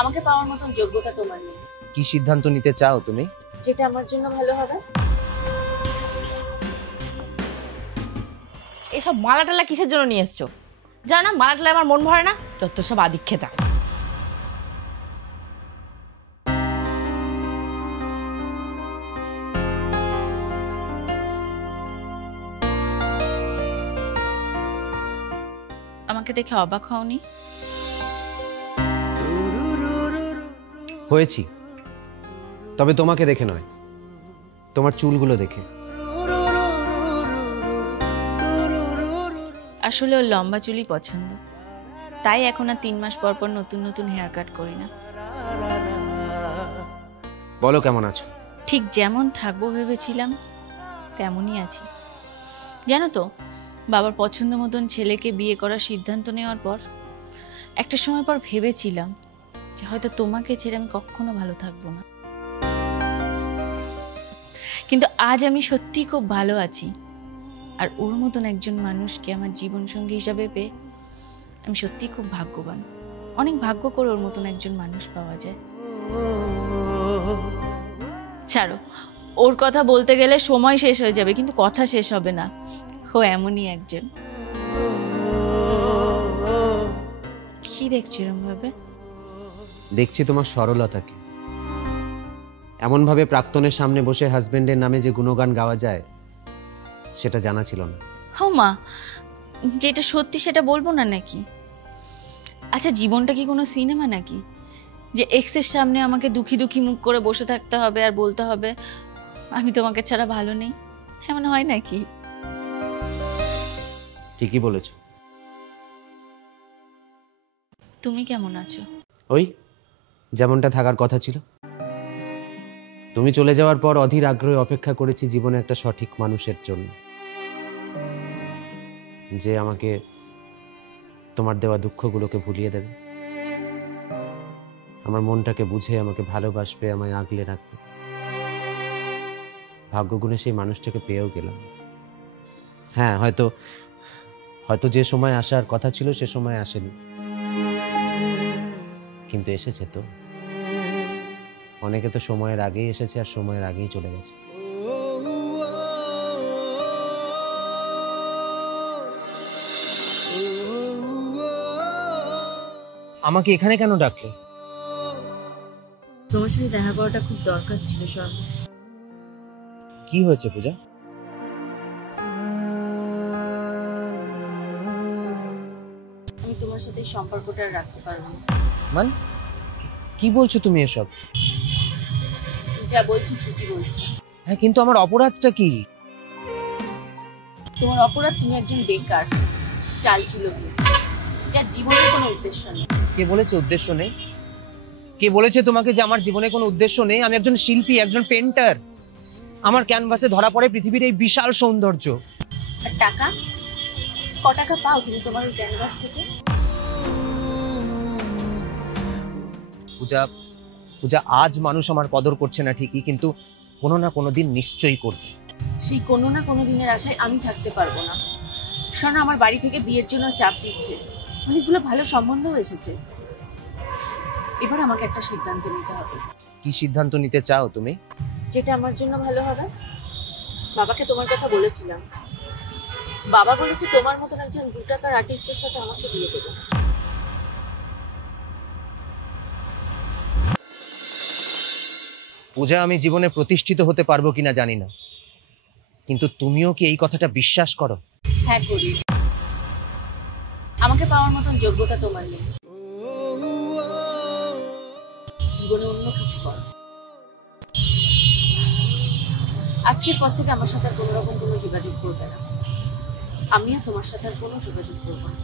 আমাকে পাওয়ার মতন যোগ্যতা তোমার নেই। কি সিদ্ধান্ত নিতে চাও তুমি? যেটা আমার জন্য ভালো হবে। এসব মালা টালা কিসের জন্য নিয়ে এসছো? জানো না মালা টালা আমার মন ভরে না, যত সব আদিক্ষেতা। আমাকে দেখে অবাক হওনি? হয়েছি, তবে তোমাকে দেখে নয়, তোমার চুলগুলো দেখে। আসলে ওর লম্বা চুলই পছন্দ, তাই এখন আর 3 মাস পর পর নতুন নতুন হেয়ার কাট করি না। বলো কেমন আছো? ঠিক যেমন থাকবো ভেবেছিলাম তেমনই আছি। জানো তো, বাবার পছন্দ মতন ছেলেকে বিয়ে করার সিদ্ধান্ত নেওয়ার পর একটা সময় পর ভেবেছিলাম যে হয়তো তোমাকে ছেড়ে আমি কখনো ভালো থাকবো না, কিন্তু আজ আমি সত্যিই খুব ভালো আছি। আর ওর মতন একজন মানুষকে আমার জীবন সঙ্গী হিসাবে পেয়ে আমি সত্যিই খুব ভাগ্যবান। অনেক ভাগ্য করে ওর মতন একজন মানুষ পাওয়া যায়। ছাড়ো, ওর কথা বলতে গেলে সময় শেষ হয়ে যাবে, কিন্তু কথা শেষ হবে না। ও এমনই একজন। কি দেখছো এরকম ভাবে? দেখছি তোমার সরলতাকে। এমন ভাবে প্রাক্তনের সামনে বসে হাজবেন্ডের নামে যে গুণগান গাওয়া যায় সেটা জানা ছিল না। হো মা, যেটা সত্যি সেটা বলবো না নাকি? আচ্ছা, জীবনটা কি কোনো সিনেমা নাকি যে এক্সের সামনে আমাকে দুঃখী দুঃখী মুখ করে বসে থাকতে হবে আর বলতে হবে আমি তোমাকে ছাড়া ভালো নেই? এমন হয় নাকি? ঠিকই বলেছো। তুমি কেমন আছো? ওই যেমনটা থাকার কথা ছিল। তুমি চলে যাওয়ার পর অধীর আগ্রহে অপেক্ষা করেছি জীবনে একটা সঠিক মানুষের জন্য, যে আমাকে তোমার দেওয়া দুঃখগুলোকে ভুলিয়ে দেবে, আমার মনটাকে বুঝে আমাকে ভালোবাসবে, আমায় আগলে রাখবে। ভাগ্যগুণে সেই মানুষটাকে পেয়েও গেলাম। হ্যাঁ, হয়তো হয়তো যে সময় আসার কথা ছিল সে সময় আসেনি, কিন্তু এসেছে তো। অনেকে তো সময়ের আগেই এসেছে আর সময়ের আগেই চলে গেছে। আমাকে এখানে কেন ডাকলে? তোমার সাথে দেখা করাটা খুব দরকার ছিল। সব কি হয়েছে পূজা? আমি তোমার সাথে এই সম্পর্কটা রাখতে পারবো না। মান কি বলছো তুমি এসব? যা বলছি ঠিকই বলছি। হ্যাঁ, কিন্তু আমার অপরাধটা কি? তোমার অপরাধ, তুমি একজন বেকার, চালচুলোকি, যার জীবনে কোনো উদ্দেশ্য নেই। কে বলেছে উদ্দেশ্য নেই? কে বলেছে তোমাকে যে আমার জীবনে কোনো উদ্দেশ্য নেই? আমি একজন শিল্পী, একজন পেন্টার। আমার ক্যানভাসে ধরা পড়ে পৃথিবীর এই বিশাল সৌন্দর্য। আর টাকা? ক টাকা পাও তুমি তোমার ওই ক্যানভাস থেকে? পূজা, পূজা, আজ মানুষ আমার কদর করছে না ঠিকই, কিন্তু কোনো না কোনো দিন নিশ্চয়ই করবে। সেই কোনো না কোনো দিনের আশায় আমি থাকতে পারবো না। শোনো, আমার বাড়ি থেকে বিয়ের জন্য চাপ দিচ্ছে, অনেকগুলো ভালো সম্বন্ধও এসেছে। এবার আমাকে একটা সিদ্ধান্ত নিতে হবে। কি সিদ্ধান্ত নিতে চাও তুমি? যেটা আমার জন্য ভালো হবে। বাবাকে তোমার কথা বলেছিলাম, বাবা বলেছে তোমার মতন একজন 2 টাকার আর্টিস্টের সাথে আমাকে বিয়ে দেবে। পূজা, আমি জীবনে প্রতিষ্ঠিত হতে পারবো কিনা জানি না, কিন্তু তুমিও কি এই কথাটা বিশ্বাস করো? হ্যাঁ, করি। আমাকে পাওয়ার মতন যোগ্যতা তোমার নেই। জীবনে অন্য কিছু করো। আজকের পর থেকে আমার সাথে আর কোনো রকম কোনো যোগাযোগ করবে না। আমিও তোমার সাথে আর কোনো যোগাযোগ করবো না।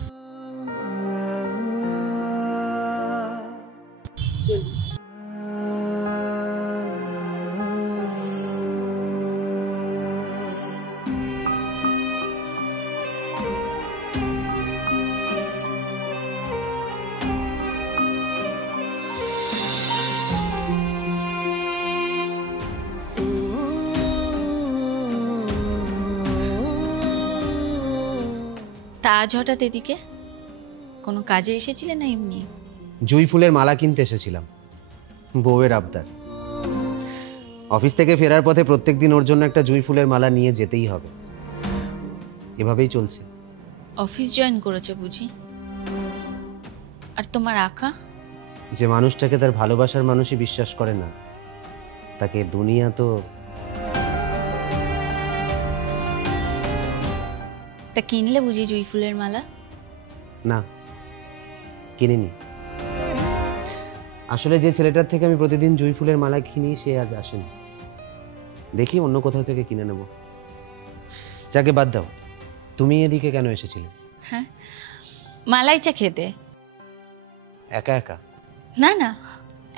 চলি। তা আজ হঠাৎ এদিকে? কোনো কাজে এসেছিলে না এমনি? জুঁই ফুলের মালা কিনতে এসেছিলাম, বউয়ের আবদার। অফিস থেকে ফেরার পথে প্রত্যেকদিন ওর জন্য একটা জুঁই ফুলের মালা নিয়ে যেতেই হবে। এভাবেই চলছে। অফিস জয়েন করেছে বুঝি? আর তোমার আঁকা? যে মানুষটাকে তার ভালোবাসার মানুষই বিশ্বাস করে না, তাকে দুনিয়া তো। তা কিনলে বুঝি জুঁই ফুলের মালা? না, কিনিনি। আসলে যে ছেলেটার থেকে আমি প্রতিদিন জুঁই ফুলের মালা কিনি সে আজ আসেনি। দেখি অন্য কোথাও থেকে কিনে নেব। যাকে বাদ দাও, তুমি এদিকে কেন এসেছিলে? হ্যাঁ, মালাই চা খেতে। একা একা? না না,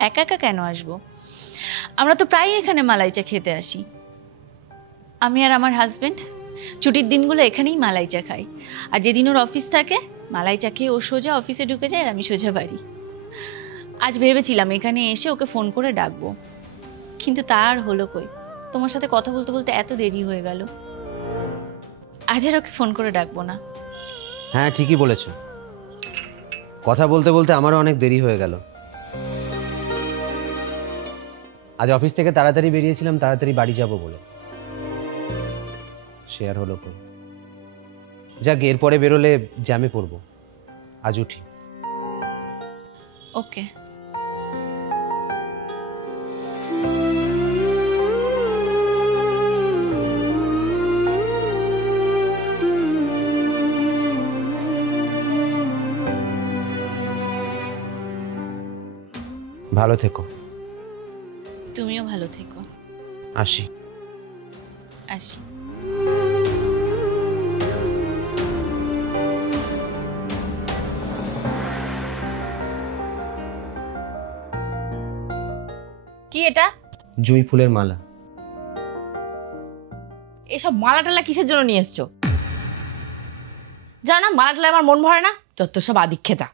একা একা কেন আসবো? আমরা তো প্রায়ই এখানে মালাই চা খেতে আসি। আমি আর আমার হাজবেন্ড ছুটির দিনগুলো এখানেই মালাই চা খাই। আর যেদিন ওর অফিস থাকে মালাই চা খেয়ে ও সোজা অফিসে ঢুকে যায় আর আমি সোজা বাড়ি। আজ ভেবেছিলাম এখানে এসে ওকে ফোন করে ডাকবো, কিন্তু তার হলো কই। তোমার সাথে কথা বলতে বলতে এত দেরি হয়ে গেল, আজ আর ওকে ফোন করে ডাকবো না। হ্যাঁ, ঠিকই বলেছ। কথা বলতে বলতে আমারও অনেক দেরি হয়ে গেল। আজ অফিস থেকে তাড়াতাড়ি বেরিয়েছিলাম তাড়াতাড়ি বাড়ি যাব বলে, সে আর হলো কই। যাক, এরপরে বেরোলে জ্যামে পড়বো। আজ উঠি। ওকে। ভালো থেকো। তুমিও ভালো থেকো। আসি। আসি। কি এটা? জুঁই ফুলের মালা। এসব মালা টালা কিসের জন্য নিয়ে এসছো? জানো না মালা টালা আমার মন ভরে না, যত সব আদিক্ষেতা।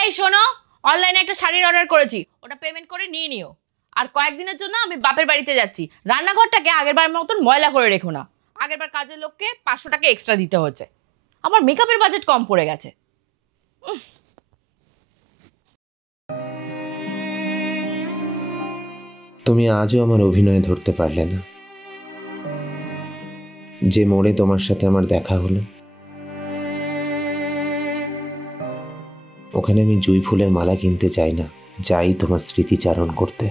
এই শোনো, অনলাইনে একটা শাড়ির অর্ডার করেছি, ওটা পেমেন্ট করে নিয়ে নিও। আর কয়েকদিনের জন্য আমি বাপের বাড়িতে যাচ্ছি। রান্নাঘরটাকে আগেরবার মতন ময়লা করে রেখো না। আগেরবার কাজের লোককে 500 টাকা এক্সট্রা দিতে হচ্ছে। আমার মেকআপের বাজেট কম পড়ে গেছে। তুমি আজও আমার অভিনয় ধরতে পারলে না। যে মোড়ে তোমার সাথে আমার দেখা হলো, ওখানে আমি জুঁই ফুলের মালা কিনতে চাই না, যাই তোমার স্মৃতিচারণ করতে।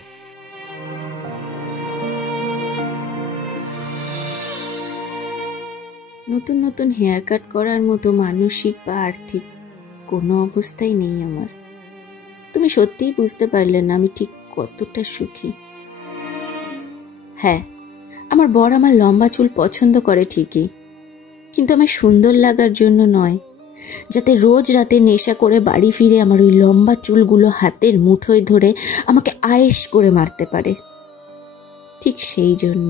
নতুন নতুন হেয়ার কাট করার মতো মানসিক বা আর্থিক কোনো অবস্থাই নেই আমার। তুমি সত্যিই বুঝতে পারলে না আমি ঠিক কতটা সুখী। হ্যাঁ, আমার বর আমার লম্বা চুল পছন্দ করে ঠিকই, কিন্তু আমার সুন্দর লাগার জন্য নয়, যাতে রোজ রাতে নেশা করে বাড়ি ফিরে আমার ওই লম্বা চুলগুলো হাতের মুঠোয় ধরে আমাকে আয়েশ করে মারতে পারে, ঠিক সেই জন্য।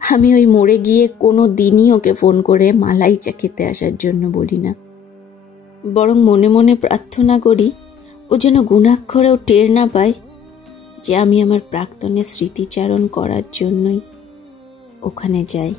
আমি ওই মোড়ে গিয়ে কোনো দিনই ওকে ফোন করে মালাই চা খেতে আসার জন্য বলি না, বরং মনে মনে প্রার্থনা করি ও যেন গুণাক্ষরেও টের না পায় যে আমি আমার প্রাক্তনের স্মৃতিচারণ করার জন্যই ওখানে যাই।